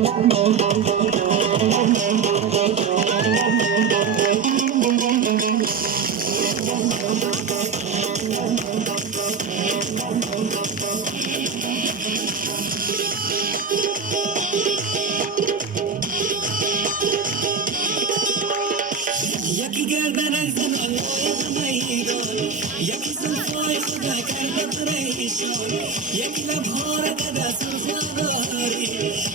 یکی گردن از زمان میدان، یکی زلفای خدا کرد پریشان، یکی لبها را قد سرخاری،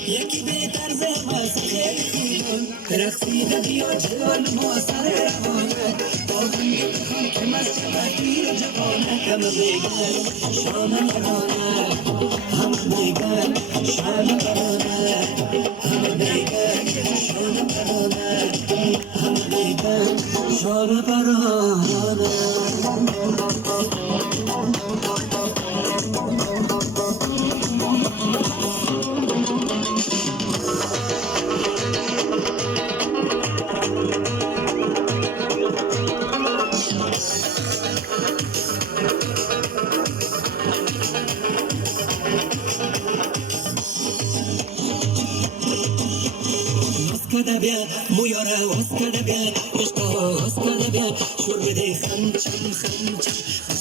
یکی به طرز مسخره خوبان رقصیده بیا جلال ما سر روانه با هم بخوان که مست بگیر جوانه همه بگن شام پرانه همه بگن شام پرانه همه بگن شام پرانه همه بگن شام پرانه اسکده بیا مویاره اسکده بیا عشقا اسکده بیا شور بده خم چم خم چم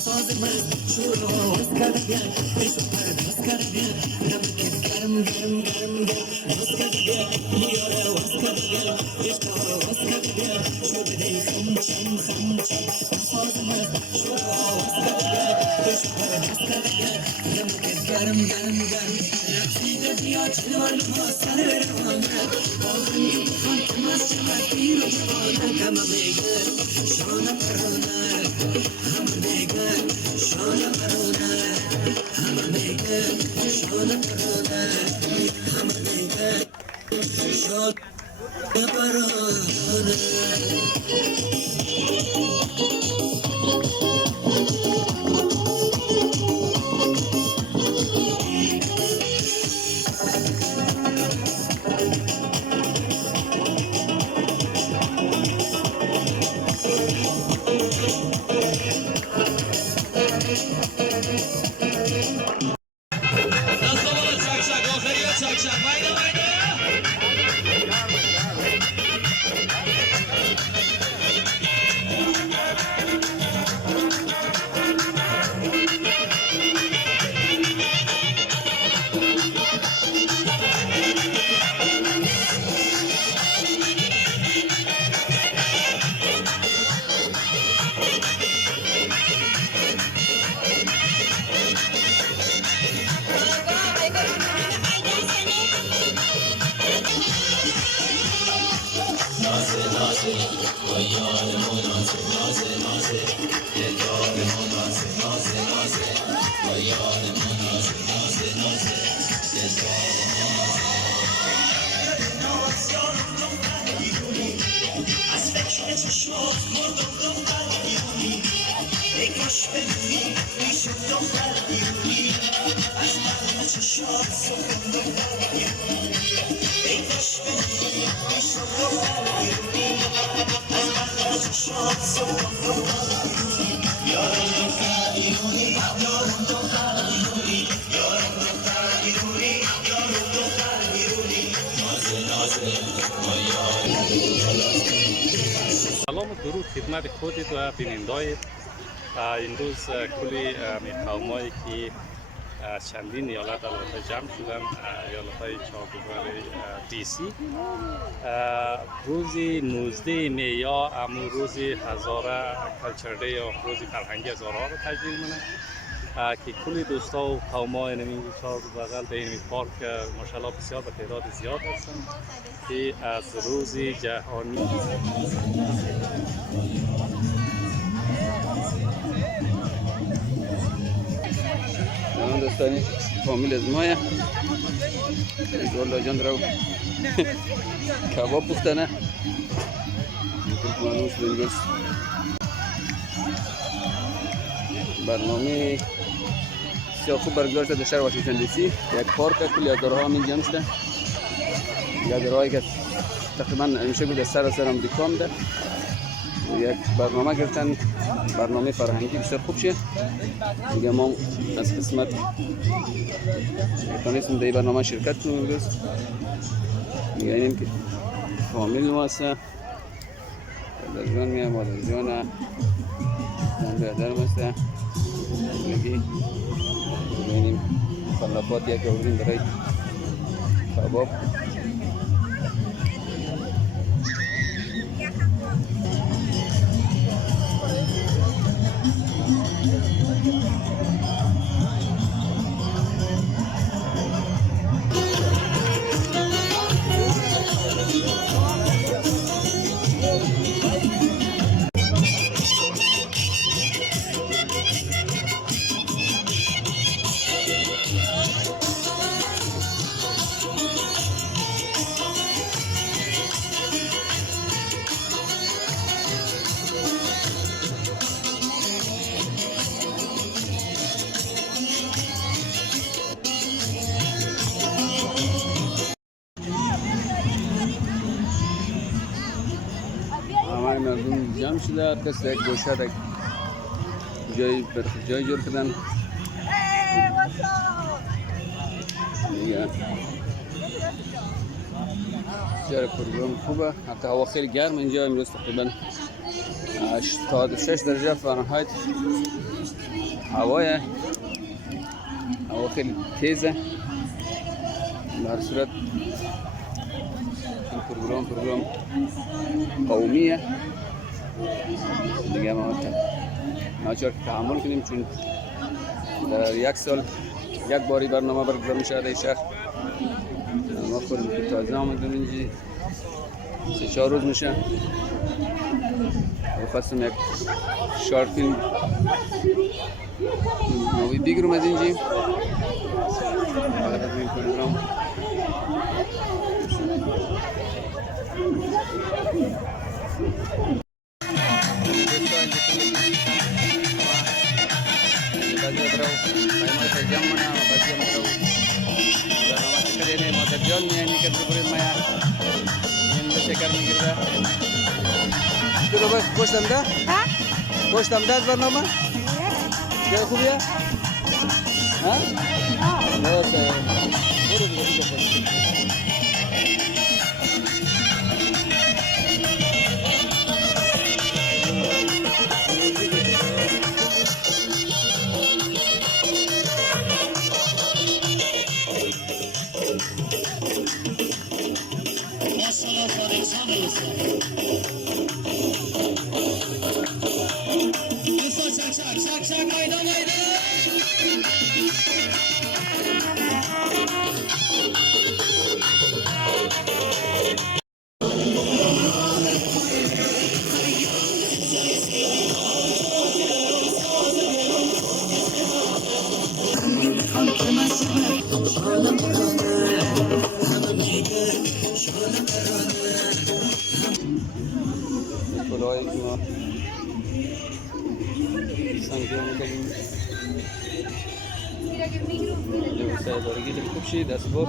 ساز مست شور اسکده بیا عشق پرد اسکده بیا نمک گرم گرم گرم گرم اسکده بیا مویاره اسکده بیا عشقا اسکده بیا شور بده خم چم خم چم ساز مست شور اسکده بیا عشق پرد اسکده بیا نمک گرم گرم گرم رقصیده بیا چلال ما سر روانه باغنی بخوان که مست بگیر و جوانه همه بگن شانه پرانه همه بگن شانه پرانه همه بگن شانه پرانه همه بگن شانه پرانه سلام و درود خدمت خودت و بینندای. امروز کلی قومایی که از چندین ایالت البته جمع شدن، ایالت‌های چهارگوار دی سی، روز 19 می یا امو روز هزاره کلچر دی یا روز فرهنگی هزاره رو تجلیل منه که کلی دوستا و قوم‌ها اینمی چهار بغل به این پارک ماشاءالله بسیار به تعداد زیاد هستن که از روز جهانی الان دوستانی فامیل از مایه والله جان رو کباب پختنه مانوش بینگرس برنامه بسیار خوب برگزار شده در شهر واشنگتن دی سی. یک پارک کلی از دارها همین جمع شده، یادرهایی که تقریبا میشه گفت سر امریکا میده. یک برنامه گرفتن، برنامه فرهنگی بسیار خوب شه. دیگه ما از قسمت تونستیم در این برنامه شرکت کنیم. میگنیم که فامیل ماسته پدر جان میه مادر جانه زن برادر ماسته میگی میگنیم خلافات یک آوردیم برای کباب همه مردم جمع شده هر کس یک گوشه یک جای جور کردن دیگه بسیار پروگرام خوبه حتی هوا خیلی گرم اینجا امروز تقریبا 86 درجه فارنهایت هوا خیلی تیزه در صورت این پروگرام قومیه دیگه ما ناچار که تحمل کنیم چون در یک سال یک باری برنامه برگزار میشه در شهر ما خودم که تازه آمدیم اینجا 3-4 روز میشه خواستم یک شارت فیلم مووی بگیرم از اینجا بعد از این پروگرام خوش آمده؟ خوش آمده از برنامه؟ جای خوبیه؟ ها؟ باشه برو دیگه خوش پلوهایی که ما سنجه میکنیم اینجا بسیار دارگی خیلی خوب شید دست باب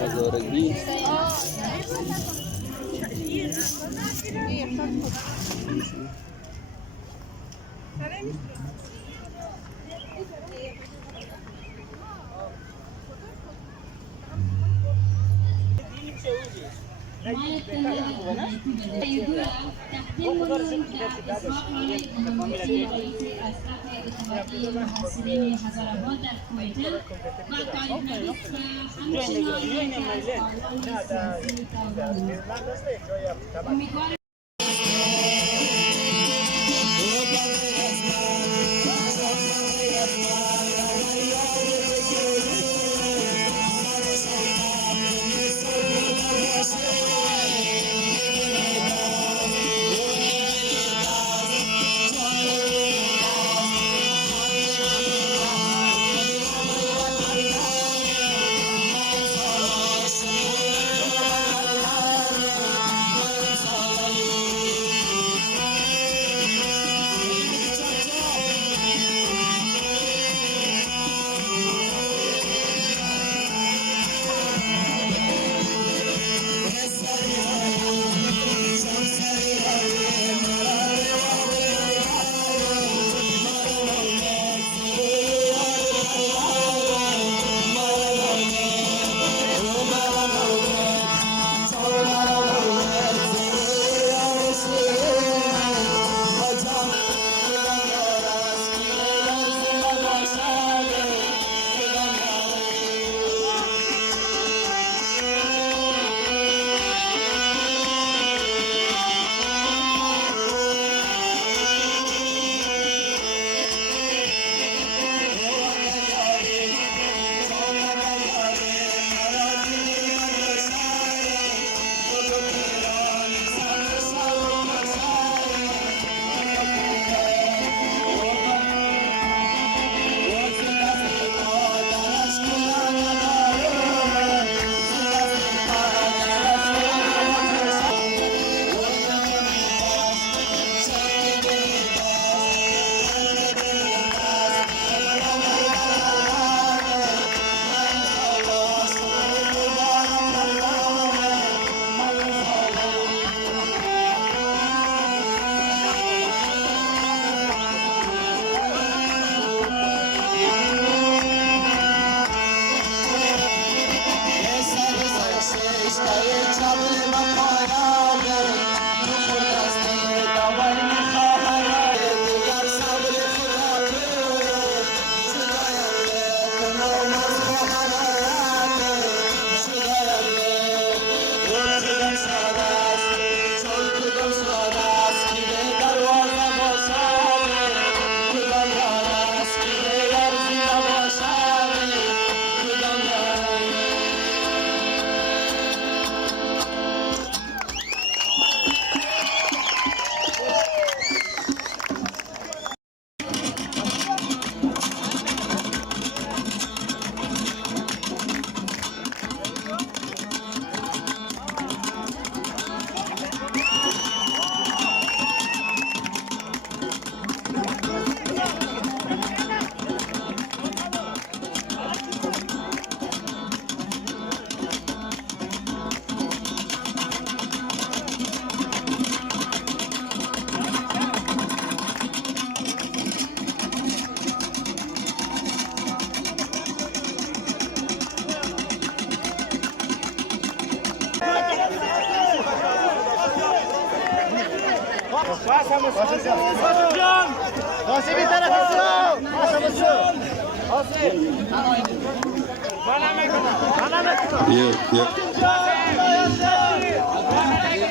هزارگی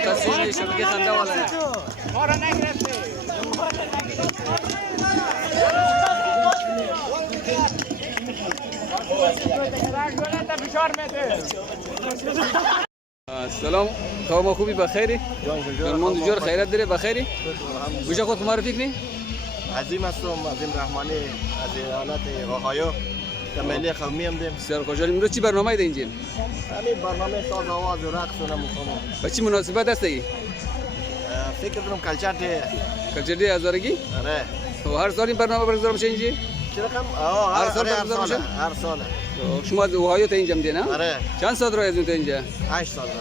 تصویر شبکه خنده والا سلام تو خوبی بخیری؟ جان جور خیرت داره بخیری؟ گوشه خود معرفی کنی؟ عظیم هستم عظیم رحمانی از ایالت اوهایو که ملی قومی هم دیم. بسیار خوشحالیم. امروز چی برنامه ده اینجا؟ همین برنامه ساز آواز و رقص و نموخمو. با چی مناسبت است ای؟ فکر کنم کلچر ده. کلچر ده هزارگی؟ آره. و هر سال این برنامه برگزار میشه اینجا؟ چه رقم؟ هر سال برگزار میشه؟ هر سال. شما از اوهایو تا اینجا میدین ها؟ آره. چند سال رو از اون تا اینجا؟ 8 سال را.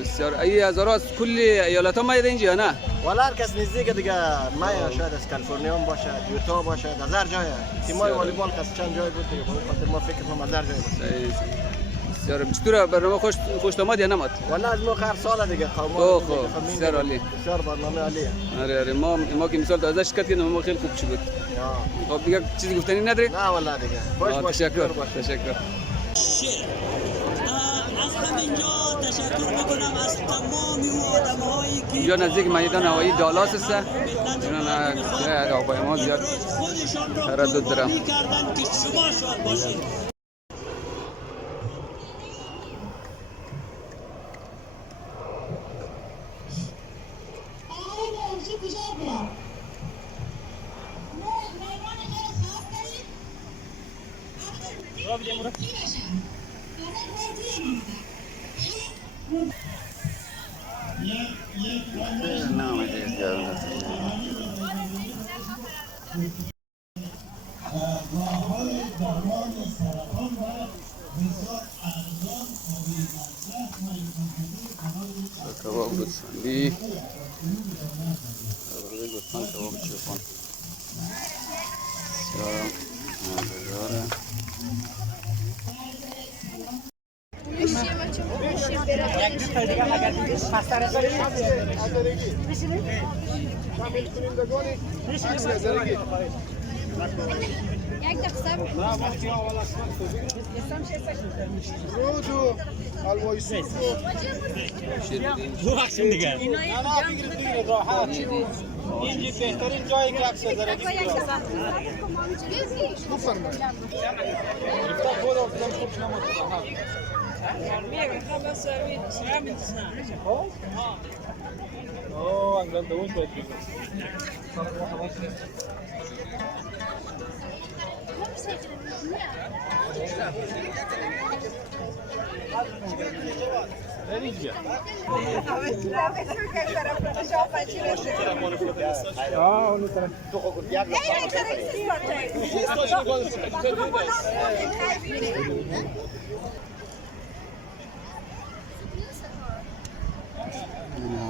بسیار ای هزارا از کل ایالت ها میاد اینجا نه؟ والا هر کس نزدیک دیگه مایا شاید از کالیفرنیا باشه، یوتا باشه، از هر جای. تیمای والیبال کس چند جای بود دیگه. خاطر ما فکر کنم از هر جای باشه. بسیار چطور برنامه خوش آمد یا نماد؟ والا از ما هر سال دیگه قوم. خب بسیار عالی. بسیار برنامه عالیه. آره ما که مثال تازه شرکت کردیم ما خیلی خوب شد. خب دیگه چیزی گفتنی نداری؟ نه والا دیگه. باش تشکر. از همینجا تشکر میکنم از تمامی آدم‌هایی که اینجا نزدیک میدان هوایی دالاس است. اینا نه هواپیما زیاد خودشان را تردد دارم. می‌کردند که شما شاد باشید. کباب گوسفندی گوسفند کباب چوپان بسیار یک دقیقه ببخشید دیگه اینجا بهترین جایی که عکس بذارید.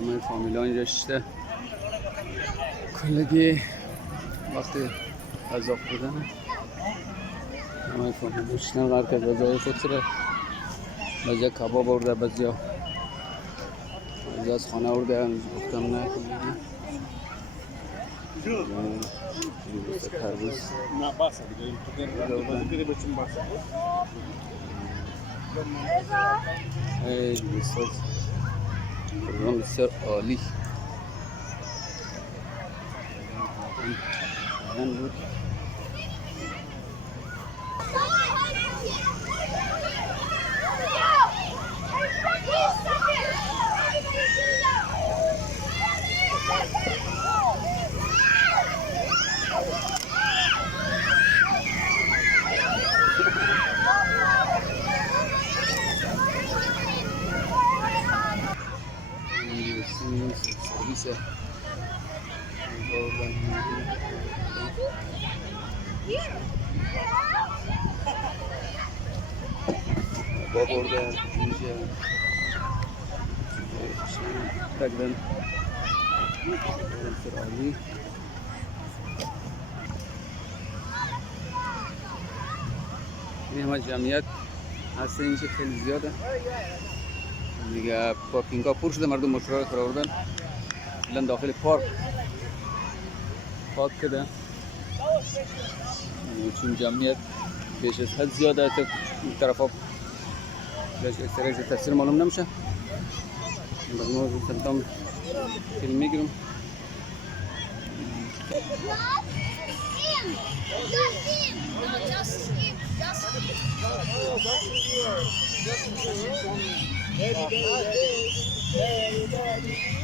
همه فامیلا اینجا شده کلگی وقتی غذا خوردن همه فامیلا شدن هر کس غذای خود سره بعضی کباب آورده بعضی از خانه آورده گفتم نه تربوز پروگرام بسیار عالی بود. برده اینجا تقریبا عالی این همه جمعیت هست اینجا خیلی زیاده دیگه پارکینگ ها پر شده مردم موتورها خراب آوردن فعلا داخل پارک کده چون جمعیت بیش از حد زیاده تا این طرف ها اکثریت تفسیر معلوم نمیشه. ما تمام فیلم میگیرم. Just him.